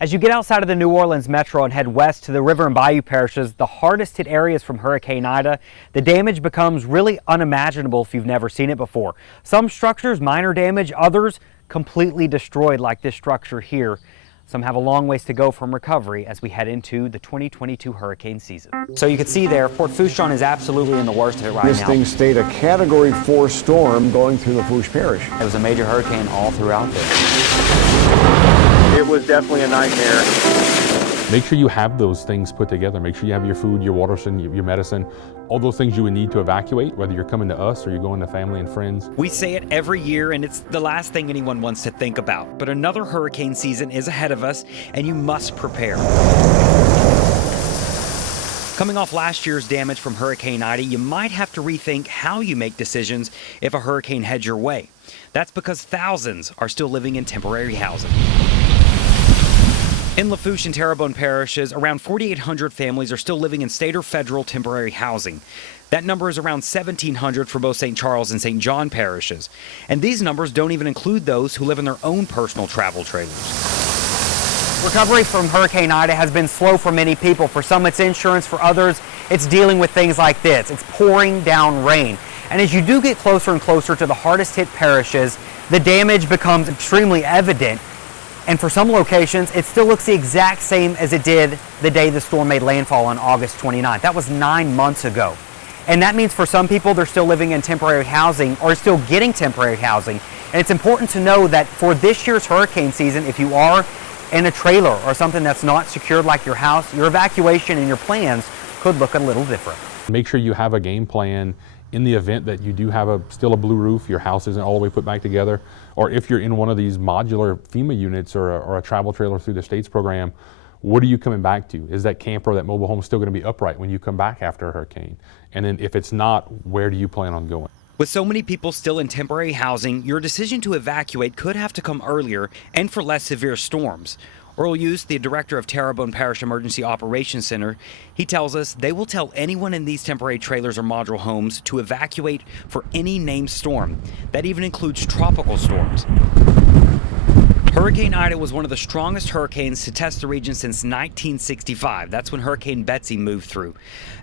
As you get outside of the New Orleans metro and head west to the river and bayou parishes, the hardest hit areas from Hurricane Ida, the damage becomes really unimaginable if you've never seen it before. Some structures, minor damage, others completely destroyed, like this structure here. Some have a long ways to go from recovery as we head into the 2022 hurricane season. So you can see there, Fort Fourchon is absolutely in the worst of it right now. This thing stayed a Category 4 storm going through Lafourche Parish. It was a major hurricane all throughout there. It was definitely a nightmare. Make sure you have those things put together. Make sure you have your food, your water, your medicine, all those things you would need to evacuate, whether you're coming to us or you're going to family and friends. We say it every year, and it's the last thing anyone wants to think about. But another hurricane season is ahead of us, and you must prepare. Coming off last year's damage from Hurricane Ida, you might have to rethink how you make decisions if a hurricane heads your way. That's because thousands are still living in temporary housing. In Lafourche and Terrebonne parishes, around 4,800 families are still living in state or federal temporary housing. That number is around 1,700 for both St. Charles and St. John parishes. And these numbers don't even include those who live in their own personal travel trailers. Recovery from Hurricane Ida has been slow for many people. For some, it's insurance. For others, it's dealing with things like this. It's pouring down rain. And as you do get closer and closer to the hardest hit parishes, the damage becomes extremely evident. And for some locations, it still looks the exact same as it did the day the storm made landfall on August 29th. That was 9 months ago. And that means for some people, they're still living in temporary housing or still getting temporary housing. And it's important to know that for this year's hurricane season, if you are in a trailer or something that's not secured like your house, your evacuation and your plans could look a little different. Make sure you have a game plan in the event that you do have still a blue roof, your house isn't all the way put back together, or if you're in one of these modular FEMA units or a travel trailer through the state's program, what are you coming back to? Is that camper or that mobile home still going to be upright when you come back after a hurricane? And then if it's not, where do you plan on going? With so many people still in temporary housing, your decision to evacuate could have to come earlier and for less severe storms. Earl Hughes, the director of Terrebonne Parish Emergency Operations Center, he tells us they will tell anyone in these temporary trailers or module homes to evacuate for any named storm. That even includes tropical storms. Hurricane Ida was one of the strongest hurricanes to test the region since 1965. That's when Hurricane Betsy moved through.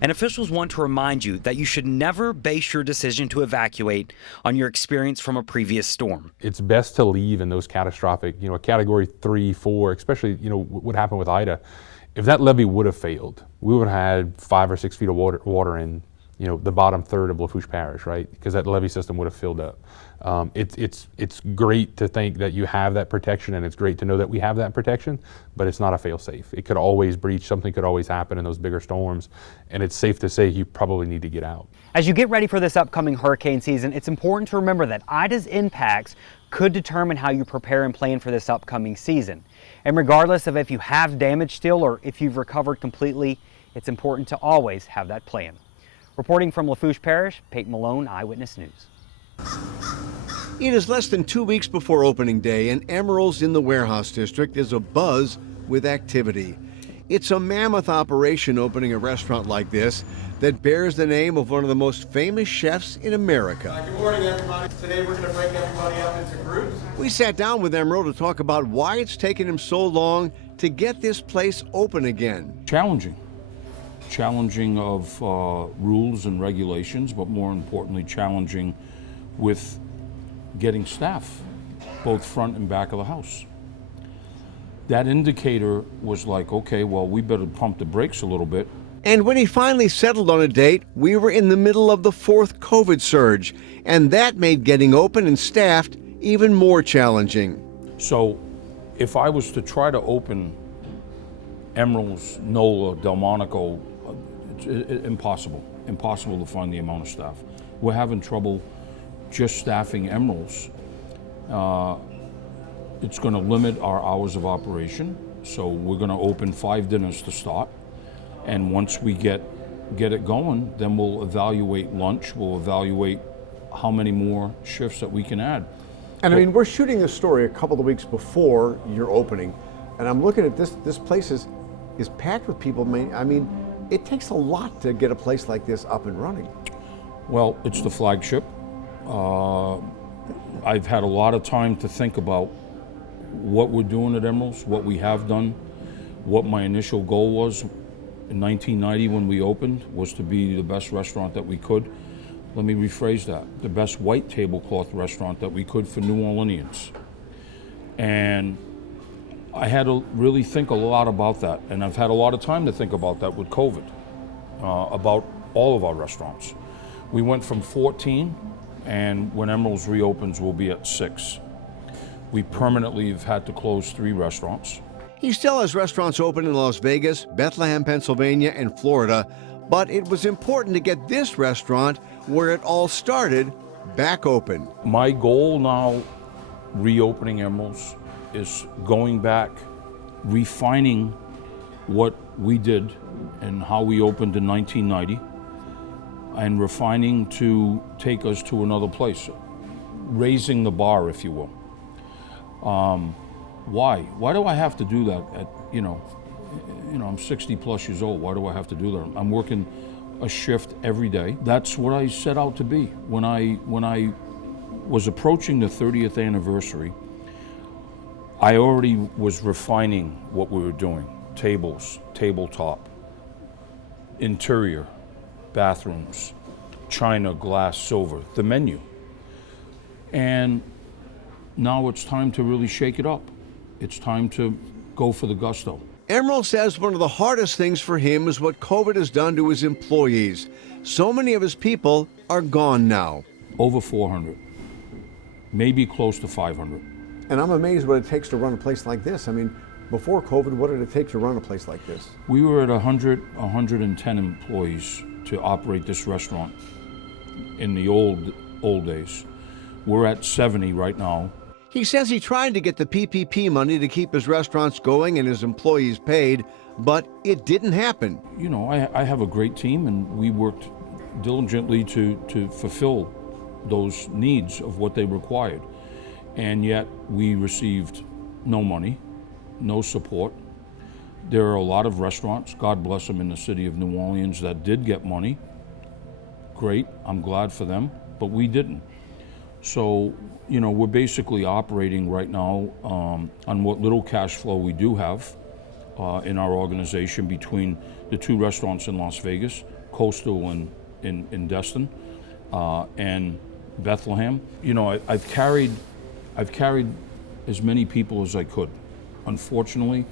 And officials want to remind you that you should never base your decision to evacuate on your experience from a previous storm. It's best to leave in those catastrophic, a Category 3, 4, especially, what happened with Ida. If that levee would have failed, we would have had 5 or 6 feet of water in, the bottom third of Lafourche Parish, right? Because that levee system would have filled up. It's great to think that you have that protection, and it's great to know that we have that protection, but it's not a fail-safe. It could always breach, something could always happen in those bigger storms, and it's safe to say you probably need to get out. As you get ready for this upcoming hurricane season, it's important to remember that Ida's impacts could determine how you prepare and plan for this upcoming season. And regardless of if you have damage still or if you've recovered completely, it's important to always have that plan. Reporting from Lafourche Parish, Peyton Malone, Eyewitness News. It is less than 2 weeks before opening day, and Emeril's in the Warehouse District is abuzz with activity. It's a mammoth operation opening a restaurant like this that bears the name of one of the most famous chefs in America. Good morning, everybody. Today we're going to break everybody up into groups. We sat down with Emeril to talk about why it's taken him so long to get this place open again. Challenging of rules and regulations, but more importantly, challenging with getting staff, both front and back of the house. That indicator was like, okay, well, we better pump the brakes a little bit. And when he finally settled on a date, we were in the middle of the 4th COVID surge, and that made getting open and staffed even more challenging. So if I was to try to open Emeril's, Nola, Delmonico, impossible to find the amount of staff. We're having trouble just staffing Emeril's. It's going to limit our hours of operation, so we're going to open 5 dinners to start, and once we get it going, then we'll evaluate lunch, we'll evaluate how many more shifts that we can add. And I mean, we're shooting this story a couple of weeks before your opening, and I'm looking at this place is packed with people. I mean, it takes a lot to get a place like this up and running. Well, it's the flagship. I've had a lot of time to think about what we're doing at Emerald's, what we have done, what my initial goal was in 1990 when we opened was to be the best restaurant that we could. Let me rephrase that. The best white tablecloth restaurant that we could for New Orleanians. And I had to really think a lot about that. And I've had a lot of time to think about that with COVID, about all of our restaurants. We went from 14, and when Emerald's reopens, we'll be at 6. We permanently have had to close 3 restaurants. He still has restaurants open in Las Vegas, Bethlehem, Pennsylvania, and Florida, but it was important to get this restaurant, where it all started, back open. My goal now, reopening Emerald's, is going back, refining what we did and how we opened in 1990, and refining to take us to another place, raising the bar, if you will. Why? Why do I have to do that at, I'm 60 plus years old. Why do I have to do that? I'm working a shift every day. That's what I set out to be. When I was approaching the 30th anniversary, I already was refining what we were doing. Tables, tabletop, interior, bathrooms, china, glass, silver, the menu. And now it's time to really shake it up. It's time to go for the gusto. Emerald says one of the hardest things for him is what COVID has done to his employees. So many of his people are gone now. Over 400, maybe close to 500. And I'm amazed what it takes to run a place like this. I mean, before COVID, what did it take to run a place like this? We were at 110 employees to operate this restaurant in the old days. We're at 70 right now. He says he tried to get the PPP money to keep his restaurants going and his employees paid, but it didn't happen. I have a great team, and we worked diligently to fulfill those needs of what they required. And yet we received no money, no support. There are a lot of restaurants, God bless them, in the city of New Orleans that did get money. Great, I'm glad for them, but we didn't. So, we're basically operating right now on what little cash flow we do have in our organization between the 2 restaurants in Las Vegas, Coastal and in Destin, and Bethlehem. I've carried as many people as I could. Unfortunately,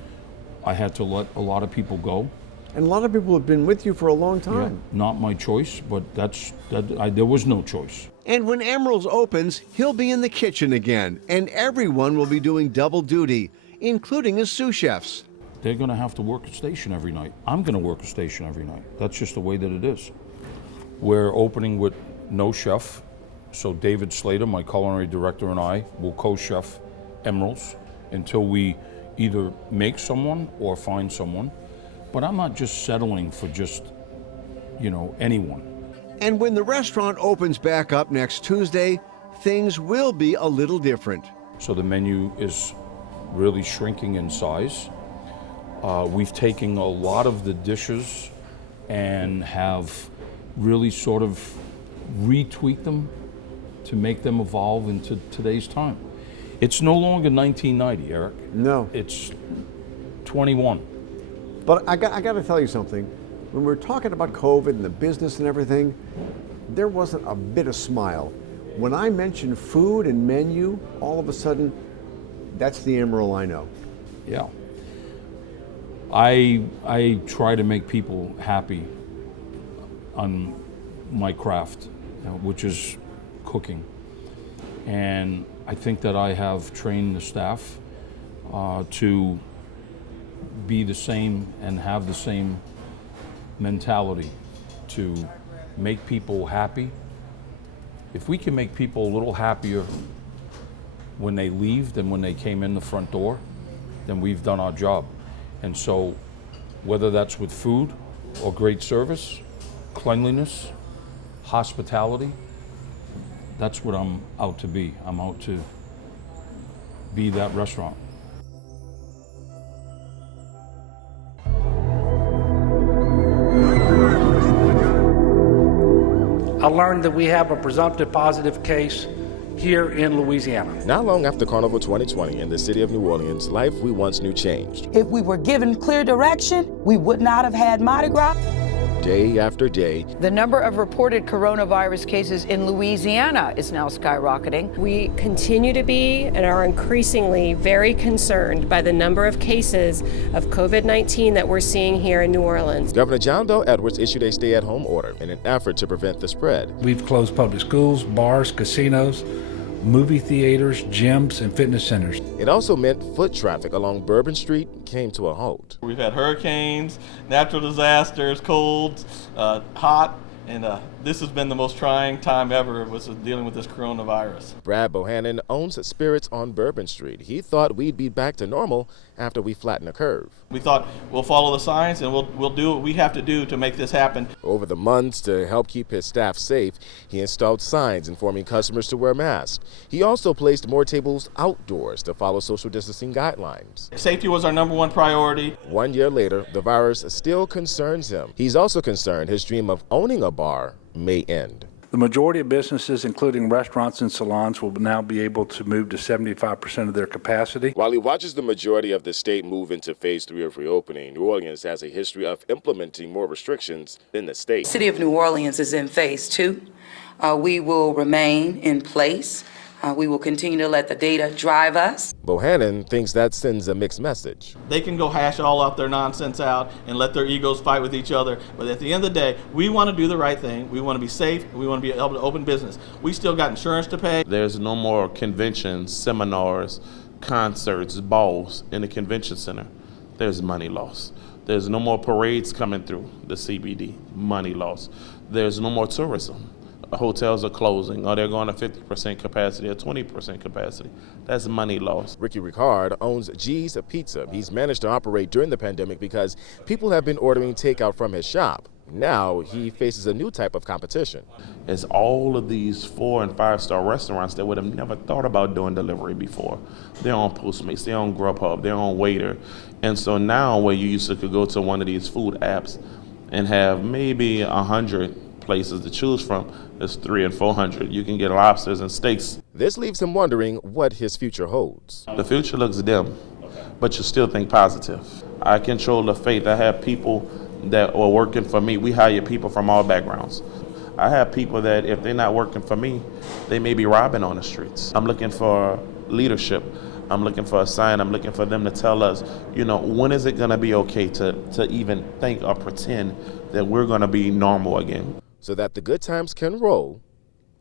I had to let a lot of people go. And a lot of people have been with you for a long time. Yeah, not my choice, but there was no choice. And when Emerald's opens, he'll be in the kitchen again, and everyone will be doing double duty, including his sous chefs. They're going to have to work a station every night. I'm going to work a station every night. That's just the way that it is. We're opening with no chef, so David Slater, my culinary director, and I will co-chef Emerald's until we either make someone or find someone. But I'm not just settling for just, anyone. And when the restaurant opens back up next Tuesday, things will be a little different. So the menu is really shrinking in size. We've taken a lot of the dishes and have really sort of retweaked them to make them evolve into today's time. It's no longer 1990, Eric. No. It's 21. But I got to tell you something. When we're talking about COVID and the business and everything, there wasn't a bit of smile. When I mentioned food and menu, all of a sudden, that's the Emerald I know. Yeah. I try to make people happy on my craft, which is cooking. And I think that I have trained the staff to be the same and have the same mentality to make people happy. If we can make people a little happier when they leave than when they came in the front door, then we've done our job. And so whether that's with food or great service, cleanliness, hospitality, that's what I'm out to be. I'm out to be that restaurant. I learned that we have a presumptive positive case here in Louisiana. Not long after Carnival 2020 in the city of New Orleans, life we once knew changed. If we were given clear direction, we would not have had Mardi Gras. Day after day, the number of reported coronavirus cases in Louisiana is now skyrocketing. We continue to be and are increasingly very concerned by the number of cases of COVID-19 that we're seeing here in New Orleans. Governor John Bel Edwards issued a stay-at-home order in an effort to prevent the spread. We've closed public schools, bars, casinos, movie theaters, gyms, and fitness centers. It also meant foot traffic along Bourbon Street came to a halt. We've had hurricanes, natural disasters, colds, hot, and this has been the most trying time ever was dealing with this coronavirus. Brad Bohannon owns Spirits on Bourbon Street. He thought we'd be back to normal after we flatten the curve. We thought we'll follow the science and we'll do what we have to do to make this happen. Over the months, to help keep his staff safe, he installed signs informing customers to wear masks. He also placed more tables outdoors to follow social distancing guidelines. Safety was our #1 priority. 1 year later, the virus still concerns him. He's also concerned his dream of owning a bar may end. The majority of businesses, including restaurants and salons, will now be able to move to 75% of their capacity. While he watches the majority of the state move into phase 3 of reopening, New Orleans has a history of implementing more restrictions than the state. The city of New Orleans is in phase 2. We will remain in place. We will continue to let the data drive us. Bohannon thinks that sends a mixed message. They can go hash all out their nonsense out and let their egos fight with each other. But at the end of the day, we want to do the right thing. We want to be safe. We want to be able to open business. We still got insurance to pay. There's no more conventions, seminars, concerts, balls in the convention center. There's money loss. There's no more parades coming through the CBD. Money loss. There's no more tourism. Hotels are closing, or they're going to 50% capacity or 20% capacity. That's money lost. Ricky Ricard owns G's Pizza. He's managed to operate during the pandemic because people have been ordering takeout from his shop. Now he faces a new type of competition. It's all of these 4- and 5-star restaurants that would have never thought about doing delivery before. They're on Postmates, they're on Grubhub, they're on Waiter. And so now where you used to could go to one of these food apps and have maybe 100 places to choose from, there's 300 and 400. You can get lobsters and steaks. This leaves him wondering what his future holds. The future looks dim, but you still think positive. I control the faith. I have people that are working for me. We hire people from all backgrounds. I have people that if they're not working for me, they may be robbing on the streets. I'm looking for leadership. I'm looking for a sign. I'm looking for them to tell us, when is it going to be okay to even think or pretend that we're going to be normal again? So that the good times can roll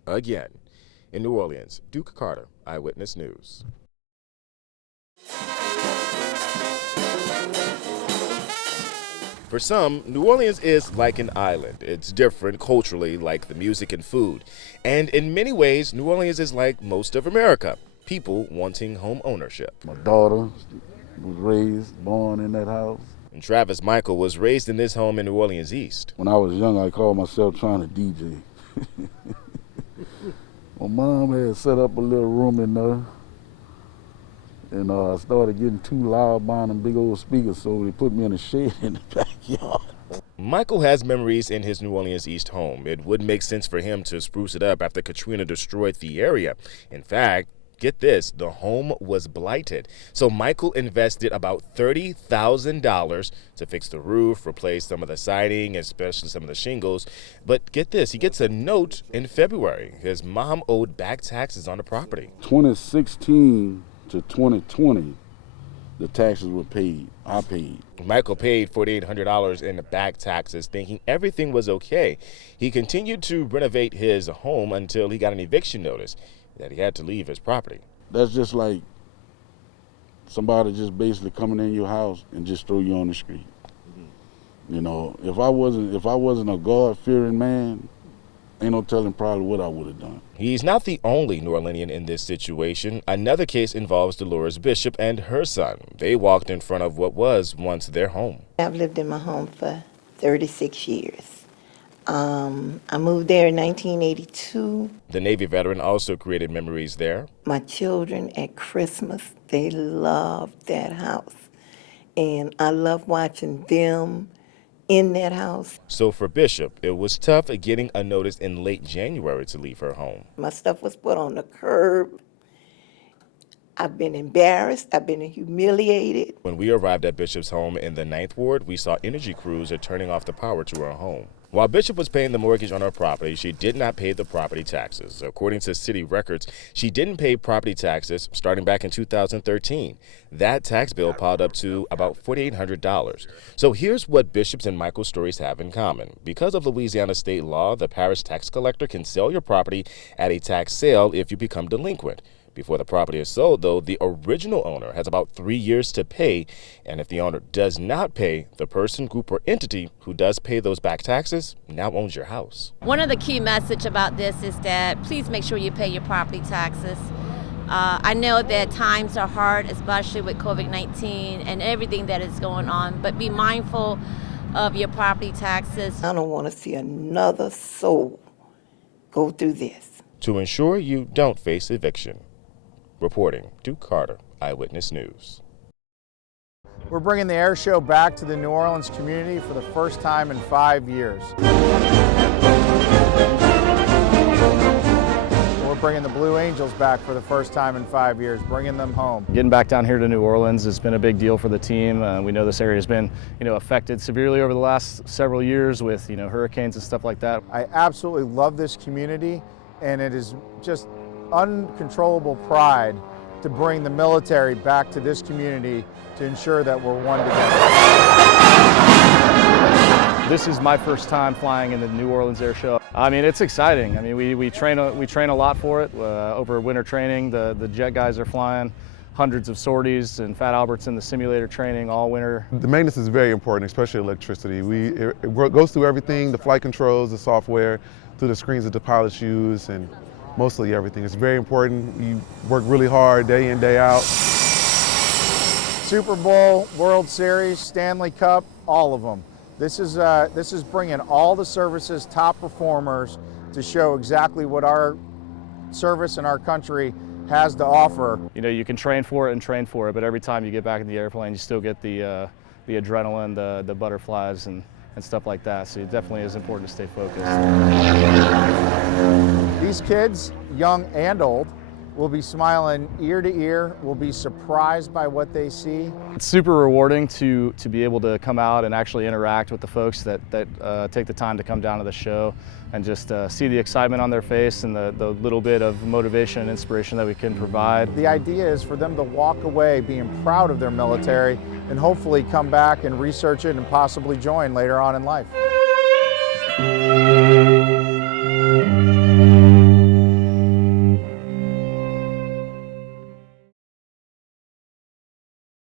again. In New Orleans, Duke Carter, Eyewitness News. For some, New Orleans is like an island. It's different culturally, like the music and food. And in many ways, New Orleans is like most of America, people wanting home ownership. My daughter was born in that house. And Travis Michael was raised in this home in New Orleans East. When I was young, I called myself trying to DJ. My mom had set up a little room in there, and I started getting too loud buying them big old speakers, so they put me in a shed in the backyard. Michael has memories in his New Orleans East home. It would make sense for him to spruce it up after Katrina destroyed the area. In fact, get this, the home was blighted. So Michael invested about $30,000 to fix the roof, replace some of the siding, especially some of the shingles. But get this, he gets a note in February. His mom owed back taxes on the property. 2016 to 2020, the taxes were paid. I paid. Michael paid $4,800 in back taxes, thinking everything was okay. He continued to renovate his home until he got an eviction notice that he had to leave his property. That's just like somebody just basically coming in your house and just throw you on the street. Mm-hmm. If I wasn't a God-fearing man, ain't no telling probably what I would have done. He's not the only New Orleanian in this situation. Another case involves Dolores Bishop and her son. They walked in front of what was once their home. I've lived in my home for 36 years. I moved there in 1982. The Navy veteran also created memories there. My children at Christmas, they loved that house. And I love watching them in that house. So for Bishop, it was tough getting a notice in late January to leave her home. My stuff was put on the curb. I've been embarrassed. I've been humiliated. When we arrived at Bishop's home in the 9th Ward, we saw energy crews turning off the power to her home. While Bishop was paying the mortgage on her property, she did not pay the property taxes. According to city records, she didn't pay property taxes starting back in 2013. That tax bill piled up to about $4,800. So here's what Bishop's and Michael's stories have in common. Because of Louisiana state law, the parish tax collector can sell your property at a tax sale if you become delinquent. Before the property is sold, though, the original owner has about 3 years to pay, and if the owner does not pay, the person, group, or entity who does pay those back taxes now owns your house. One of the key message about this is that please make sure you pay your property taxes. I know that times are hard, especially with COVID-19 and everything that is going on, but be mindful of your property taxes. I don't want to see another soul go through this. To ensure you don't face eviction. Reporting, Duke Carter, Eyewitness News. We're bringing the air show back to the New Orleans community for the first time in 5 years. We're bringing the Blue Angels back for the first time in 5 years, bringing them home. Getting back down here to New Orleans has been a big deal for the team. We know this area has been, affected severely over the last several years with, hurricanes and stuff like that. I absolutely love this community, and it is just uncontrollable pride to bring the military back to this community to ensure that we're one together. This is my first time flying in the New Orleans Air Show. I mean, it's exciting. I mean, we train a lot for it. Over winter training, the jet guys are flying hundreds of sorties, and Fat Albert's in the simulator training all winter. The maintenance is very important, especially electricity. It goes through everything, the flight controls, the software, through the screens that the pilots use, and mostly everything. It's very important. You work really hard day in, day out. Super Bowl, World Series, Stanley Cup, all of them. This is bringing all the services, top performers, to show exactly what our service and our country has to offer. You can train for it and train for it, but every time you get back in the airplane, you still get the adrenaline, the butterflies, and stuff like that. So it definitely is important to stay focused. These kids, young and old, will be smiling ear to ear, will be surprised by what they see. It's super rewarding to be able to come out and actually interact with the folks that take the time to come down to the show and just see the excitement on their face and the little bit of motivation and inspiration that we can provide. The idea is for them to walk away being proud of their military and hopefully come back and research it and possibly join later on in life.